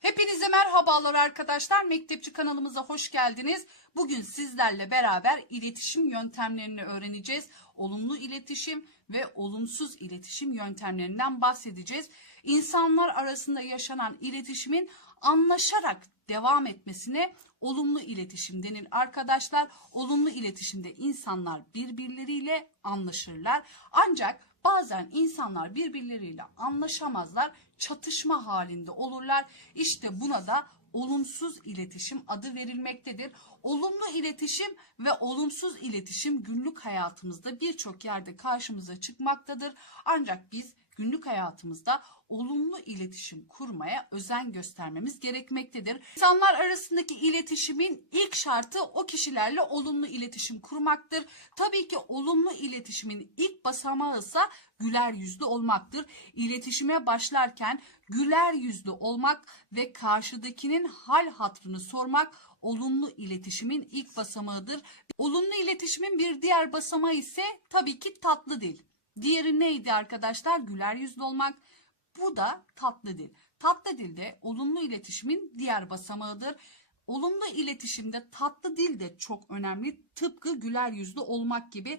Hepinize merhabalar arkadaşlar. Mektepçi kanalımıza hoş geldiniz. Bugün sizlerle beraber iletişim yöntemlerini öğreneceğiz. Olumlu iletişim ve olumsuz iletişim yöntemlerinden bahsedeceğiz. İnsanlar arasında yaşanan iletişimin anlaşarak devam etmesine olumlu iletişim denir. Arkadaşlar olumlu iletişimde insanlar birbirleriyle anlaşırlar. Ancak bazen insanlar birbirleriyle anlaşamazlar, çatışma halinde olurlar. İşte buna da olumsuz iletişim adı verilmektedir. Olumlu iletişim ve olumsuz iletişim günlük hayatımızda birçok yerde karşımıza çıkmaktadır. Ancak biz günlük hayatımızda olumlu iletişim kurmaya özen göstermemiz gerekmektedir. İnsanlar arasındaki iletişimin ilk şartı o kişilerle olumlu iletişim kurmaktır. Tabii ki olumlu iletişimin ilk basamağı ise güler yüzlü olmaktır. İletişime başlarken güler yüzlü olmak ve karşıdakinin hal hatrını sormak olumlu iletişimin ilk basamağıdır. Olumlu iletişimin bir diğer basamağı ise tabii ki tatlı dil. Diğeri neydi arkadaşlar? Güler yüzlü olmak. Bu da tatlı dil. Tatlı dil de olumlu iletişimin diğer basamağıdır. Olumlu iletişimde tatlı dil de çok önemli. Tıpkı güler yüzlü olmak gibi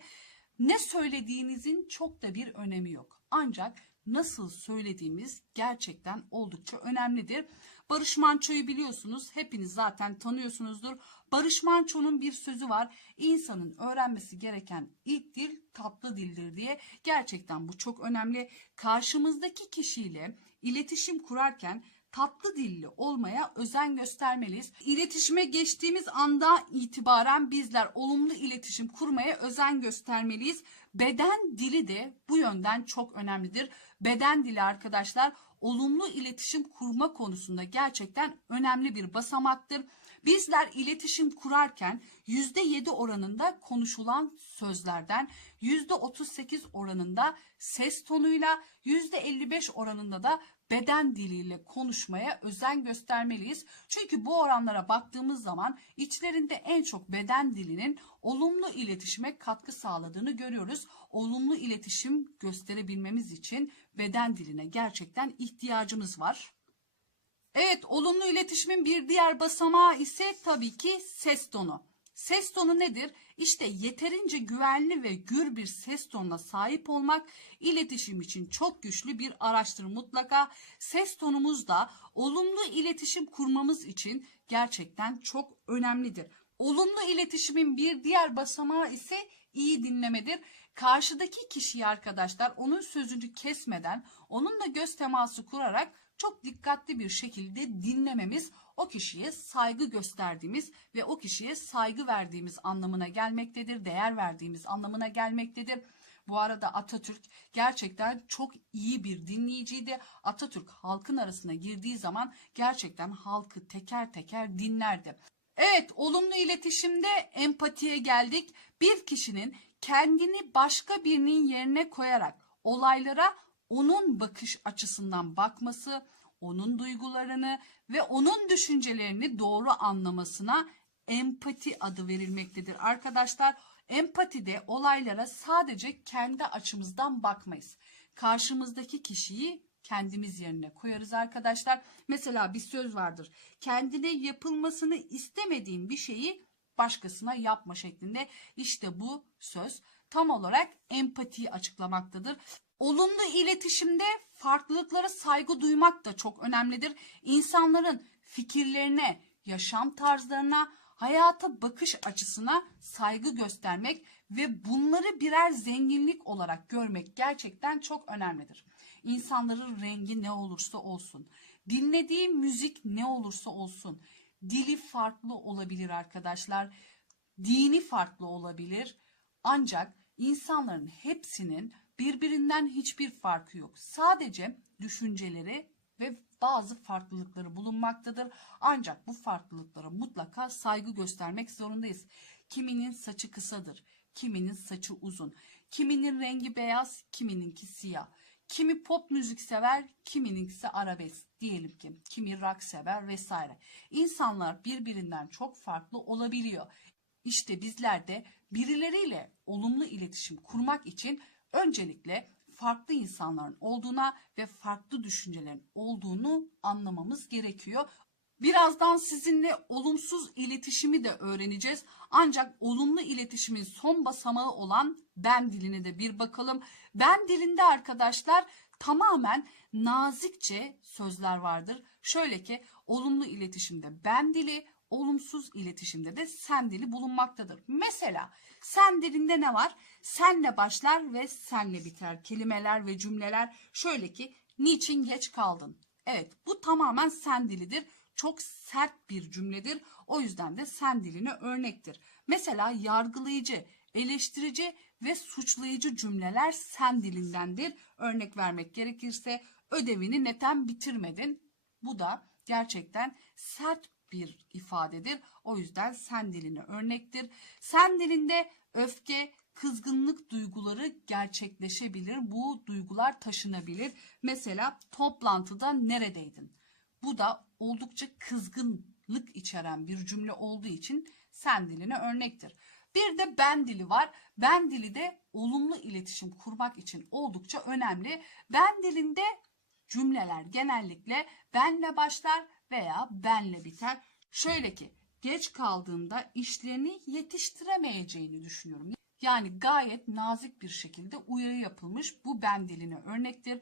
ne söylediğinizin çok da bir önemi yok. Ancak nasıl söylediğimiz gerçekten oldukça önemlidir. Barış Manço'yu biliyorsunuz. Hepiniz zaten tanıyorsunuzdur. Barış Manço'nun bir sözü var. İnsanın öğrenmesi gereken ilk dil tatlı dildir diye. Gerçekten bu çok önemli. Karşımızdaki kişiyle iletişim kurarken tatlı dilli olmaya özen göstermeliyiz. İletişime geçtiğimiz anda itibaren bizler olumlu iletişim kurmaya özen göstermeliyiz. Beden dili de bu yönden çok önemlidir. Beden dili arkadaşlar olumlu iletişim kurma konusunda gerçekten önemli bir basamaktır. Bizler iletişim kurarken %7 oranında konuşulan sözlerden, %38 oranında ses tonuyla, %55 oranında da beden diliyle konuşmaya özen göstermeliyiz. Çünkü bu oranlara baktığımız zaman içlerinde en çok beden dilinin olumlu iletişime katkı sağladığını görüyoruz. Olumlu iletişim gösterebilmemiz için beden diline gerçekten ihtiyacımız var. Evet, olumlu iletişimin bir diğer basamağı ise tabii ki ses tonu. Ses tonu nedir? İşte yeterince güvenli ve gür bir ses tonuna sahip olmak iletişim için çok güçlü bir araçtır mutlaka. Ses tonumuz da olumlu iletişim kurmamız için gerçekten çok önemlidir. Olumlu iletişimin bir diğer basamağı ise iyi dinlemedir. Karşıdaki kişiyi arkadaşlar onun sözünü kesmeden onunla göz teması kurarak çok dikkatli bir şekilde dinlememiz o kişiye saygı gösterdiğimiz ve o kişiye saygı verdiğimiz anlamına gelmektedir, değer verdiğimiz anlamına gelmektedir. Bu arada Atatürk gerçekten çok iyi bir dinleyiciydi. Atatürk halkın arasına girdiği zaman gerçekten halkı teker teker dinlerdi. Evet, olumlu iletişimde empatiye geldik. Bir kişinin kendini başka birinin yerine koyarak olaylara onun bakış açısından bakması, onun duygularını ve onun düşüncelerini doğru anlamasına empati adı verilmektedir. Arkadaşlar empatide olaylara sadece kendi açımızdan bakmayız. Karşımızdaki kişiyi kendimiz yerine koyarız arkadaşlar. Mesela bir söz vardır. Kendine yapılmasını istemediğin bir şeyi başkasına yapma şeklinde. İşte bu söz tam olarak empatiyi açıklamaktadır. Olumlu iletişimde farklılıklara saygı duymak da çok önemlidir. İnsanların fikirlerine, yaşam tarzlarına, hayata bakış açısına saygı göstermek ve bunları birer zenginlik olarak görmek gerçekten çok önemlidir. İnsanların rengi ne olursa olsun, dinlediği müzik ne olursa olsun, dili farklı olabilir arkadaşlar, dini farklı olabilir. Ancak insanların hepsinin birbirinden hiçbir farkı yok. Sadece düşünceleri ve bazı farklılıkları bulunmaktadır. Ancak bu farklılıklara mutlaka saygı göstermek zorundayız. Kiminin saçı kısadır, kiminin saçı uzun, kiminin rengi beyaz, kimininki siyah. Kimi pop müzik sever, kimininkisi arabesk diyelim ki, kimi rock sever vesaire. İnsanlar birbirinden çok farklı olabiliyor. İşte bizler de birileriyle olumlu iletişim kurmak için öncelikle farklı insanların olduğuna ve farklı düşüncelerin olduğunu anlamamız gerekiyor. Birazdan sizinle olumsuz iletişimi de öğreneceğiz. Ancak olumlu iletişimin son basamağı olan ben diline de bir bakalım. Ben dilinde arkadaşlar tamamen nazikçe sözler vardır. Şöyle ki olumlu iletişimde ben dili, olumsuz iletişimde de sen dili bulunmaktadır. Mesela sen dilinde ne var? Senle başlar ve senle biter kelimeler ve cümleler. Şöyle ki niçin geç kaldın? Evet bu tamamen sen dilidir. Çok sert bir cümledir. O yüzden de sen diline örnektir. Mesela yargılayıcı, eleştirici ve suçlayıcı cümleler sen dilindendir. Örnek vermek gerekirse ödevini neden bitirmedin? Bu da gerçekten sert bir ifadedir. O yüzden sen diline örnektir. Sen dilinde öfke, kızgınlık duyguları gerçekleşebilir. Bu duygular taşınabilir. Mesela toplantıda neredeydin? Bu da oldukça kızgınlık içeren bir cümle olduğu için sen diline örnektir. Bir de ben dili var. Ben dili de olumlu iletişim kurmak için oldukça önemli. Ben dilinde cümleler genellikle benle başlar veya benle biter. Şöyle ki geç kaldığında işlerini yetiştiremeyeceğini düşünüyorum. Yani gayet nazik bir şekilde uyarı yapılmış bu ben diline örnektir.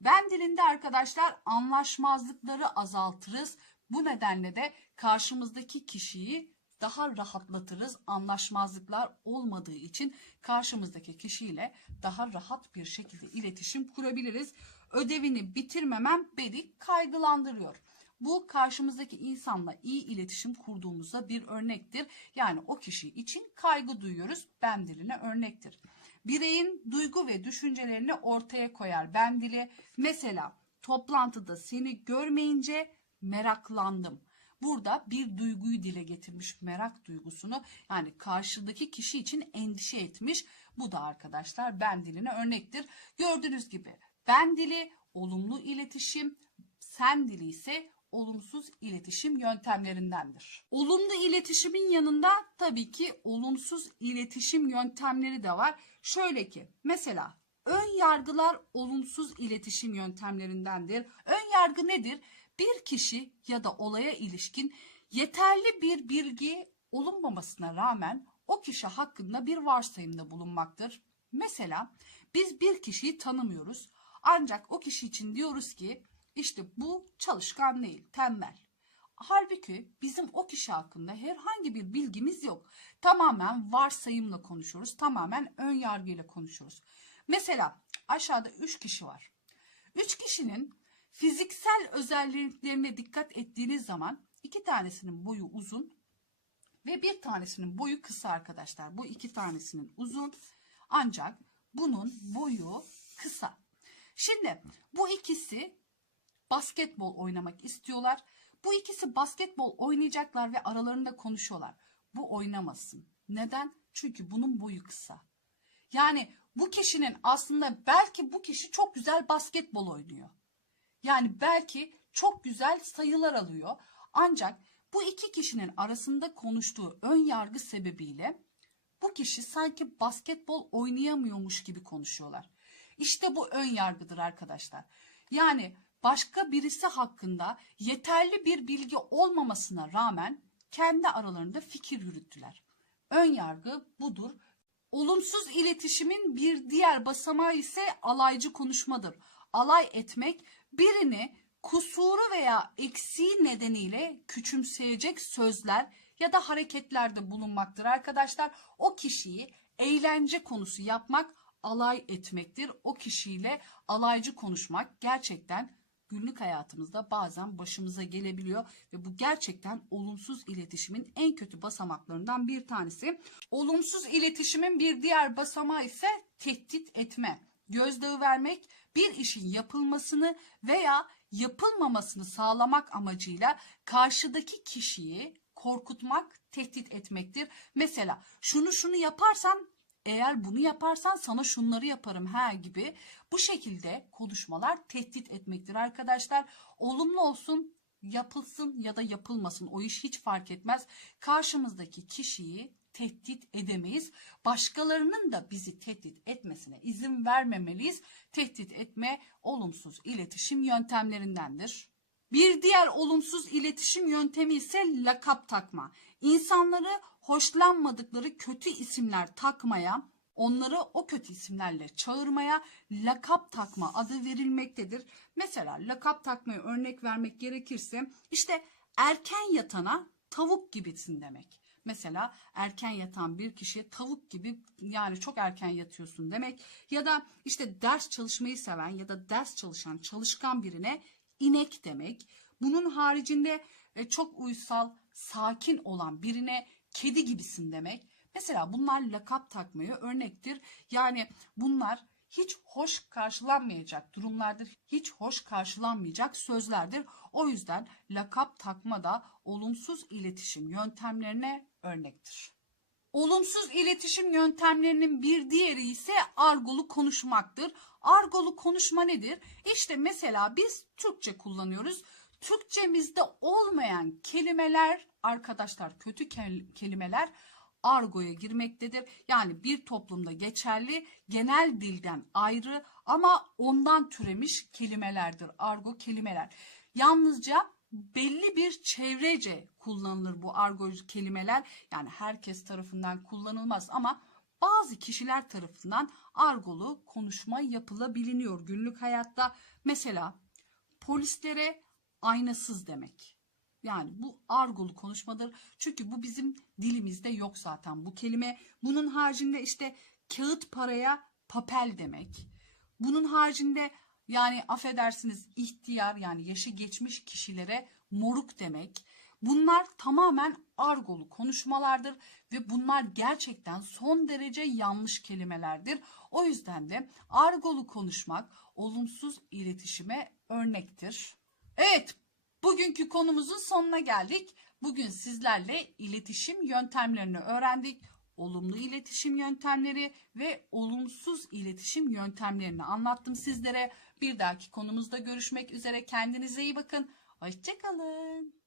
Ben dilinde arkadaşlar anlaşmazlıkları azaltırız. Bu nedenle de karşımızdaki kişiyi daha rahatlatırız. Anlaşmazlıklar olmadığı için karşımızdaki kişiyle daha rahat bir şekilde iletişim kurabiliriz. Ödevini bitirmemem beni kaygılandırıyor. Bu karşımızdaki insanla iyi iletişim kurduğumuzda bir örnektir. Yani o kişi için kaygı duyuyoruz. Ben diline örnektir. Bireyin duygu ve düşüncelerini ortaya koyar ben dili. Mesela toplantıda seni görmeyince meraklandım. Burada bir duyguyu dile getirmiş merak duygusunu yani karşıdaki kişi için endişe etmiş. Bu da arkadaşlar ben diline örnektir. Gördüğünüz gibi ben dili olumlu iletişim, sen dili ise olumsuz iletişim yöntemlerindendir. Olumlu iletişimin yanında tabii ki olumsuz iletişim yöntemleri de var. Şöyle ki mesela ön yargılar olumsuz iletişim yöntemlerindendir. Ön yargı nedir? Bir kişi ya da olaya ilişkin yeterli bir bilgi olunmamasına rağmen o kişi hakkında bir varsayımda bulunmaktır. Mesela biz bir kişiyi tanımıyoruz ancak o kişi için diyoruz ki işte bu çalışkan değil, tembel. Halbuki bizim o kişi hakkında herhangi bir bilgimiz yok. Tamamen varsayımla konuşuyoruz. Tamamen ön yargıyla konuşuyoruz. Mesela aşağıda 3 kişi var. 3 kişinin fiziksel özelliklerine dikkat ettiğiniz zaman iki tanesinin boyu uzun ve bir tanesinin boyu kısa arkadaşlar. Bu iki tanesinin uzun ancak bunun boyu kısa. Şimdi bu ikisi basketbol oynamak istiyorlar. Bu ikisi basketbol oynayacaklar ve aralarında konuşuyorlar. Bu oynamasın. Neden? Çünkü bunun boyu kısa. Yani bu kişinin aslında belki bu kişi çok güzel basketbol oynuyor. Yani belki çok güzel sayılar alıyor. Ancak bu iki kişinin arasında konuştuğu ön yargı sebebiyle bu kişi sanki basketbol oynayamıyormuş gibi konuşuyorlar. İşte bu ön yargıdır arkadaşlar. Yani başka birisi hakkında yeterli bir bilgi olmamasına rağmen kendi aralarında fikir yürüttüler. Ön yargı budur. Olumsuz iletişimin bir diğer basamağı ise alaycı konuşmadır. Alay etmek birini kusuru veya eksiği nedeniyle küçümseyecek sözler ya da hareketlerde bulunmaktır arkadaşlar. O kişiyi eğlence konusu yapmak alay etmektir. O kişiyle alaycı konuşmak gerçekten günlük hayatımızda bazen başımıza gelebiliyor ve bu gerçekten olumsuz iletişimin en kötü basamaklarından bir tanesi. Olumsuz iletişimin bir diğer basamağı ise tehdit etme. Gözdağı vermek bir işin yapılmasını veya yapılmamasını sağlamak amacıyla karşıdaki kişiyi korkutmak, tehdit etmektir. Mesela şunu şunu yaparsan eğer bunu yaparsan sana şunları yaparım ha gibi bu şekilde konuşmalar tehdit etmektir arkadaşlar. Olumlu olsun yapılsın ya da yapılmasın o iş hiç fark etmez. Karşımızdaki kişiyi tehdit edemeyiz. Başkalarının da bizi tehdit etmesine izin vermemeliyiz. Tehdit etme olumsuz iletişim yöntemlerindendir. Bir diğer olumsuz iletişim yöntemi ise lakap takma. İnsanları hoşlanmadıkları kötü isimler takmaya, onları o kötü isimlerle çağırmaya lakap takma adı verilmektedir. Mesela lakap takmaya örnek vermek gerekirse işte erken yatana tavuk gibisin demek. Mesela erken yatan bir kişiye tavuk gibi yani çok erken yatıyorsun demek ya da işte ders çalışmayı seven ya da ders çalışan çalışkan birine inek demek. Bunun haricinde e, çok uysal, sakin olan birine kedi gibisin demek. Mesela bunlar lakap takmaya örnektir. Yani bunlar hiç hoş karşılanmayacak durumlardır. Hiç hoş karşılanmayacak sözlerdir. O yüzden lakap takma da olumsuz iletişim yöntemlerine örnektir. Olumsuz iletişim yöntemlerinin bir diğeri ise argolu konuşmaktır. Argolu konuşma nedir? İşte mesela biz Türkçe kullanıyoruz. Türkçemizde olmayan kelimeler arkadaşlar kötü kel- kelimeler argoya girmektedir. Yani bir toplumda geçerli genel dilden ayrı ama ondan türemiş kelimelerdir. Argo kelimeler. Yalnızca belli bir çevrece kullanılır bu argo kelimeler. Yani herkes tarafından kullanılmaz ama bazı kişiler tarafından argolu konuşma yapılabiliyor günlük hayatta. Mesela polislere aynasız demek. Yani bu argolu konuşmadır. Çünkü bu bizim dilimizde yok zaten bu kelime. Bunun haricinde işte kağıt paraya papel demek. Bunun haricinde yani affedersiniz ihtiyar yani yaşı geçmiş kişilere moruk demek. Bunlar tamamen argolu konuşmalardır ve bunlar gerçekten son derece yanlış kelimelerdir. O yüzden de argolu konuşmak olumsuz iletişime örnektir. Evet, bugünkü konumuzun sonuna geldik. Bugün sizlerle iletişim yöntemlerini öğrendik. Olumlu iletişim yöntemleri ve olumsuz iletişim yöntemlerini anlattım sizlere. Bir dahaki konumuzda görüşmek üzere. Kendinize iyi bakın. Hoşçakalın.